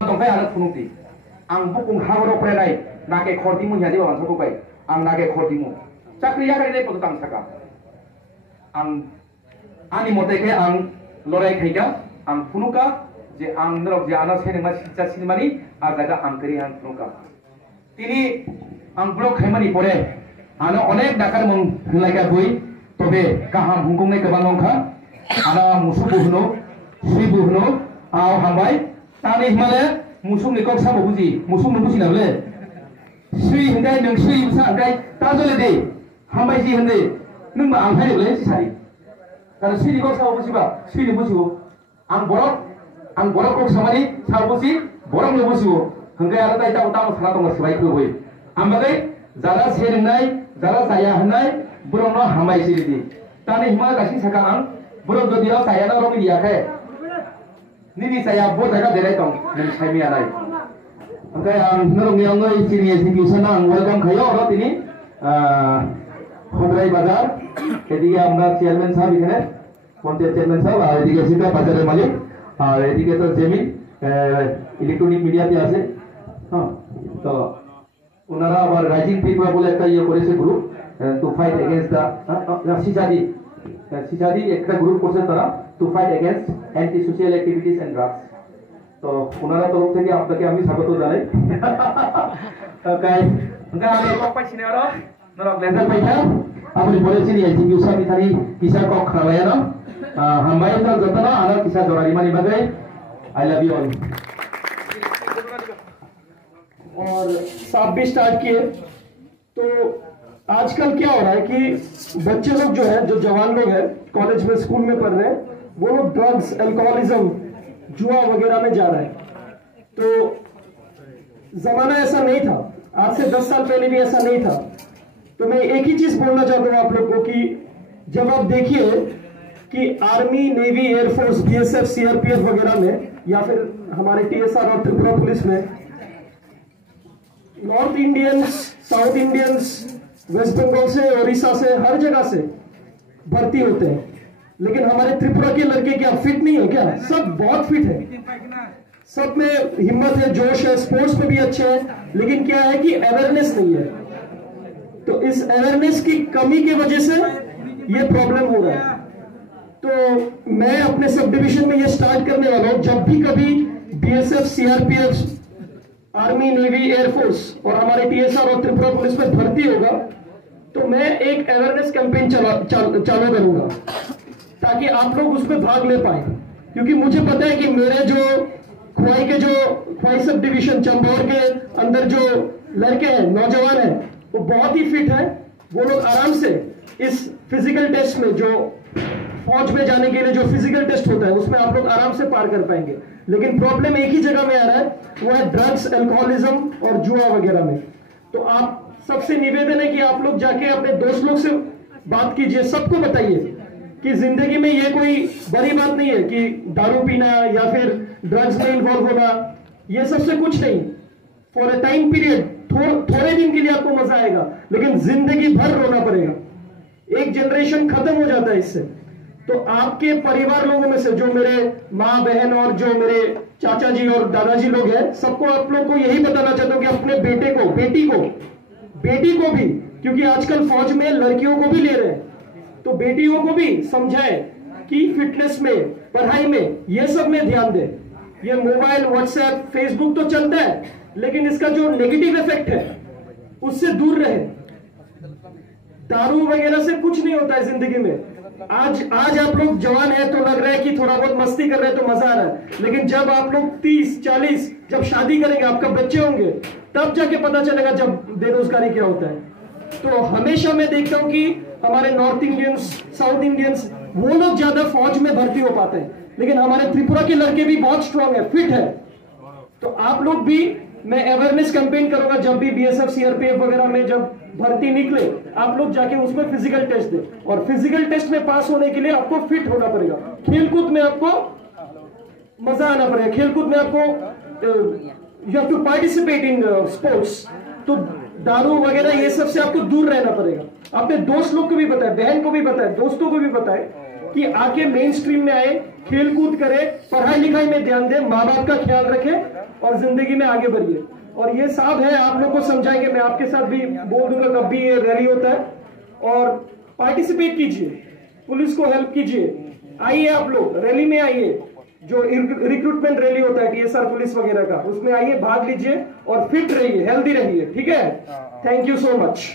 Tongkai anak punukti, ang bukung hawaro prenai, nake kortimu jadi bawan sakukai, ang nake kortimu. Cakriya kali ini potong saka, ang ani moteke ang lorai kaika, ang punuka, je ang nerok je anak saya mas cita sinimani, agaga ang kiri ang punuka. Tini ang blok kaimani pore, anak onek dakar mong helaga hui, tobe kaham hungkungnya kebanongka, anak musuh buhno, si buhno, aw hambai. Tani himale musung ni kok sama buji, musung nubusi nable. Sui hindai nung sui bisa hindai tajole de, hambai ji hindai, nung ma angkai le si sari. Karena sui ni kok sama buji ba, sui ni buji wo. Ang borok kok sama ni sama buji, borok ni buji wo. Hindai ada tai tahu tahu salah tong sebaik tu wo. Ambagai zara si hindai, zara saya hindai, borok no hambai si di. Tani himale kasih sekarang, borok jadi lo saya na romi dia ke. Nini saya buat agak derai tong, dan saya mi alai. Oke, nurung yang ngai sini sini sana welcome kayo orang ini. Khondrai Bazar, ketiga আমরা chairman সাহেব এখানে, panchayat chairman সাহেব, আর এদিকে সিটা বাজারের মালিক, আর এদিকে তো জেমিন electronic মিডিয়াতে আছে। হ্যাঁ, তো ওনারা আবার রাইজিং পিপল বলে একটা ইয়ে করেছে গ্রুপ টু ফাইট এগেইনস্ট দা সিজাদি একটা গ্রুপ করছে তারা to fight against anti-social activities and drugs. तो उन्हारा तौर से कि आप तक हम ही स्वागत हो जाए। Okay, enggak ada apa sini orang, orang lezer baiknya. Aku boleh sini ya, jika usah kita ni kisah kok kerana no, hambai itu jatuh no, anak kisah dorang lima bagai. I love you all. और साहब भी start किए। तो आजकल क्या हो रहा है कि बच्चे लोग जो है, जो जवान लोग हैं, कॉलेज में स्कूल में पढ़ रहे हैं, वो लोग ड्रग्स, अल्कोहलिज्म, जुआ वगैरह में जा रहे हैं। तो जमाना ऐसा नहीं था, आज से 10 साल पहले भी ऐसा नहीं था। तो मैं एक ही चीज बोलना चाहता हूँ आप लोग को कि जब आप देखिए कि army, navy, air force, BSF, CRPF वगैरह में या फिर हमारे टीएसआर और त्रिपुरा पुलिस में north Indians, south Indians, west Bengal से, उड़ीसा से, हर जगह से भर्ती होते हैं। लेकिन हमारे त्रिपुरा के लड़के क्या फिट नहीं है क्या? सब बहुत फिट है, सब में हिम्मत है, जोश है, स्पोर्ट्स में भी अच्छे हैं। लेकिन क्या है कि अवेयरनेस नहीं है। तो इस अवेयरनेस की कमी की वजह से ये प्रॉब्लम हो रहा है। तो मैं अपने सब डिवीजन में ये स्टार्ट करने वाला हूं, जब भी कभी BSF, CRPF, army, navy, air force और हमारे टीएसआर और त्रिपुरा पुलिस में भर्ती होगा तो मैं एक अवेयरनेस कैंपेन चालू करूंगा ताकि आप लोग उसमें भाग ले पाए। क्योंकि मुझे पता है कि मेरे जो ख्वाई सब डिवीजन चंबौर के अंदर जो लड़के हैं, नौजवान हैं, वो बहुत ही फिट है। वो लोग आराम से इस फिजिकल टेस्ट में, जो फौज में जाने के लिए जो फिजिकल टेस्ट होता है, उसमें आप लोग आराम से पार कर पाएंगे। लेकिन प्रॉब्लम एक ही जगह में आ रहा है, वो है ड्रग्स, अल्कोहलिज्म और जुआ वगैरह में। तो आप सबसे निवेदन है कि आप लोग जाके अपने दोस्त लोग से बात कीजिए, सबको बताइए कि जिंदगी में ये कोई बड़ी बात नहीं है कि दारू पीना या फिर ड्रग्स में इन्वॉल्व होना, ये सबसे कुछ नहीं। फॉर ए टाइम पीरियड, थोड़े दिन के लिए आपको मजा आएगा, लेकिन जिंदगी भर रोना पड़ेगा। एक जनरेशन खत्म हो जाता है इससे। तो आपके परिवार लोगों में से जो मेरे माँ बहन और जो मेरे चाचा जी और दादाजी लोग हैं, सबको आप लोग को यही बताना चाहता हूं कि अपने बेटे को, बेटी को भी, क्योंकि आजकल फौज में लड़कियों को भी ले रहे हैं, तो बेटियों को भी समझाएं कि फिटनेस में, पढ़ाई में, ये सब में ध्यान दें। ये मोबाइल, व्हाट्सएप, फेसबुक तो चलता है, लेकिन इसका जो नेगेटिव इफेक्ट है उससे दूर रहे। दारू वगैरह से कुछ नहीं होता है जिंदगी में। आज आप लोग जवान हैं तो लग रहा है कि थोड़ा बहुत मस्ती कर रहे हैं तो मजा आ रहा है, लेकिन जब आप लोग 30-40 जब शादी करेंगे, आपका बच्चे होंगे, तब जाके पता चलेगा जब बेरोजगारी क्या होता है। तो हमेशा मैं देखता हूं कि हमारे नॉर्थ इंडियंस, साउथ इंडियंस, वो लोग ज्यादा फौज में भर्ती हो पाते हैं, लेकिन हमारे त्रिपुरा के लड़के भी बहुत स्ट्रांग है, फिट है। तो आप लोग भी, मैं अवेयरनेस कैंपेन करूंगा जब भी बीएसएफ, सीआरपीएफ वगैरह में जब भर्ती निकले, आप लोग जाके उसमें फिजिकल टेस्ट दें। और फिजिकल टेस्ट में पास होने के लिए आपको फिट होना पड़ेगा, खेलकूद में आपको मजा आना पड़ेगा, खेलकूद में आपको you have to participate in sports. तो दारू वगैरह ये सब से आपको दूर रहना पड़ेगा। अपने दोस्त लोग को भी बताए, बहन को भी बताए, दोस्तों को भी बताए कि आके मेन स्ट्रीम में आए, खेल कूद करे, पढ़ाई लिखाई में ध्यान दे, माँ बाप का ख्याल रखे और जिंदगी में आगे बढ़िए। और ये साहब है, आप लोग को समझाएंगे, मैं आपके साथ भी बोल दूंगा कब भी ये रैली होता है। और पार्टिसिपेट कीजिए, पुलिस को हेल्प कीजिए, आइए आप लोग रैली में आइए, जो रिक्रूटमेंट रैली होता है TSR पुलिस वगैरह का, उसमें आइए, भाग लीजिए और फिट रहिए, हेल्दी रहिए, ठीक है। Thank you so much.